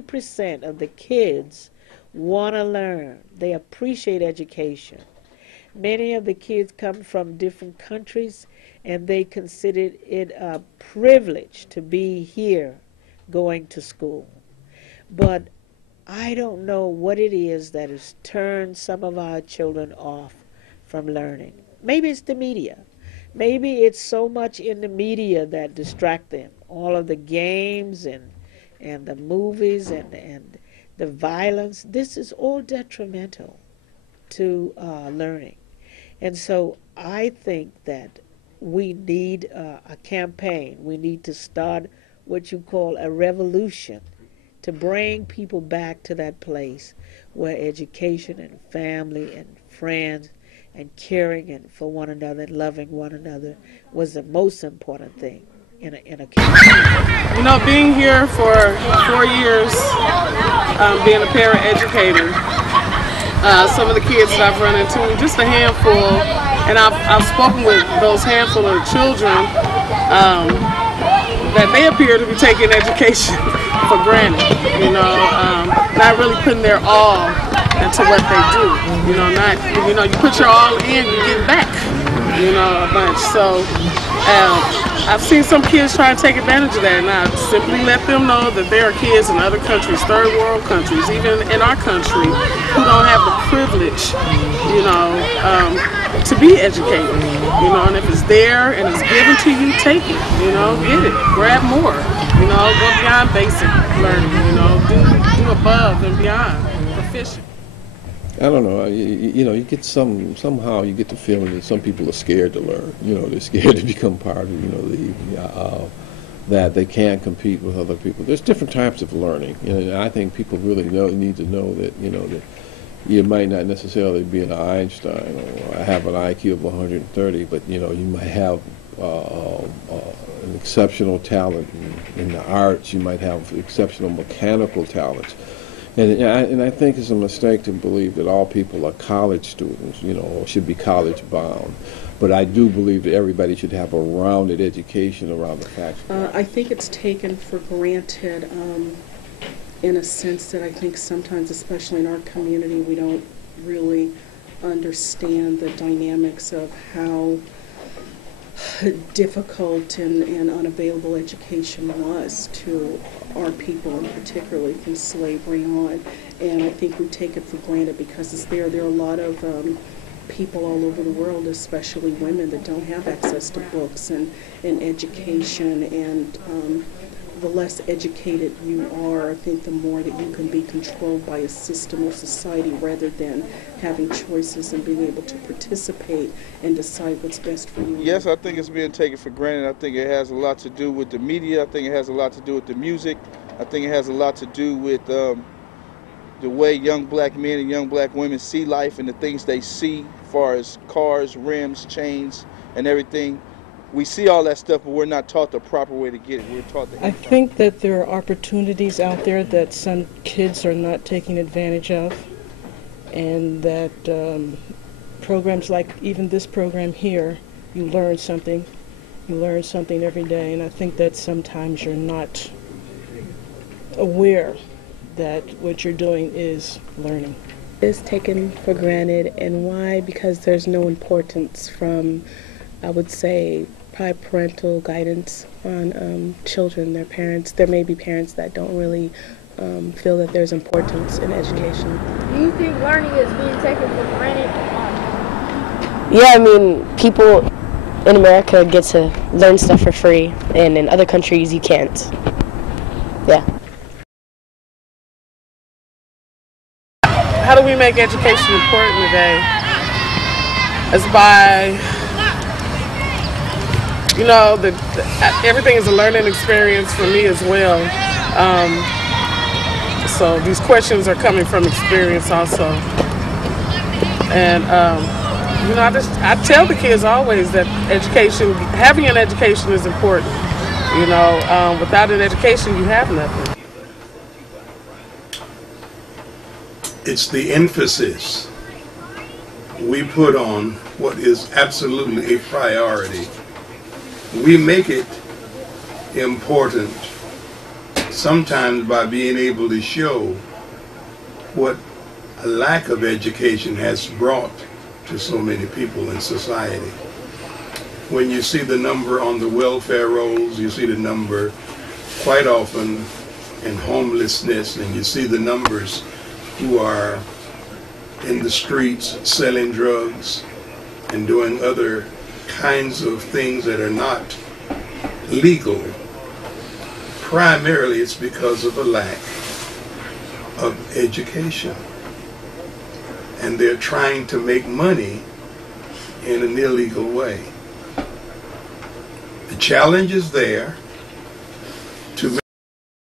90% of the kids want to learn. They appreciate education. Many of the kids come from different countries, and they consider it a privilege to be here going to school. But I don't know what it is that has turned some of our children off from learning. Maybe it's the media. Maybe it's so much in the media that distract them. All of the games and the movies and the violence. This is all detrimental to learning. And so I think that we need a campaign. We need to start what you call a revolution to bring people back to that place where education and family and friends and caring and for one another and loving one another was the most important thing in a community. You know, being here for 4 years, being a parent educator, some of the kids that I've run into, just a handful, and I've spoken with those handful of children, that they appear to be taking education for granted, you know, not really putting their all into what they do, you know, you put your all in, you get back, you know, a bunch. So I've seen some kids try to take advantage of that, and I simply let them know that there are kids in other countries, third world countries, even in our country, who don't have the privilege, you know, to be educated, you know, and if it's there and it's given to you, take it, you know, get it, grab more, you know, go beyond basic learning, you know, do above and beyond, proficient. I don't know. You know, you get somehow you get the feeling that some people are scared to learn. You know, they're scared to become part of, you know, that they can't compete with other people. There's different types of learning. You know, and I think people really need to know that, you know, that you might not necessarily be an Einstein or have an IQ of 130, but you know, you might have an exceptional talent in the arts. You might have exceptional mechanical talents. And I think it's a mistake to believe that all people are college students, you know, or should be college bound. But I do believe that everybody should have a rounded education around the facts. I think it's taken for granted in a sense that I think sometimes, especially in our community, we don't really understand the dynamics of how difficult and unavailable education was to our people, and particularly from slavery on. And I think we take it for granted because it's there. There are a lot of people all over the world, especially women, that don't have access to books and education. And the less educated you are, I think the more that you can be controlled by a system or society rather than having choices and being able to participate and decide what's best for you. Yes, I think it's being taken for granted. I think it has a lot to do with the media. I think it has a lot to do with the music. I think it has a lot to do with the way young black men and young black women see life and the things they see as far as cars, rims, chains, and everything. We see all that stuff, but we're not taught the proper way to get it. We're taught the I think that there are opportunities out there that some kids are not taking advantage of, and that programs like even this program here, you learn something every day, and I think that sometimes you're not aware that what you're doing is learning. It's taken for granted, and why? Because there's no importance from, I would say, probably parental guidance on children, their parents. There may be parents that don't really feel that there's importance in education. Do you think learning is being taken for granted? Yeah, I mean, people in America get to learn stuff for free, and in other countries you can't. Yeah. How do we make education important today? It's by, you know, everything is a learning experience for me as well. So these questions are coming from experience also. And, you know, I tell the kids always that education, having an education is important. You know, without an education, you have nothing. It's the emphasis we put on what is absolutely a priority. We make it important sometimes by being able to show what a lack of education has brought to so many people in society. When you see the number on the welfare rolls, you see the number quite often in homelessness, and you see the numbers who are in the streets selling drugs and doing other kinds of things that are not legal. Primarily it's because of a lack of education. And they're trying to make money in an illegal way. The challenge is there.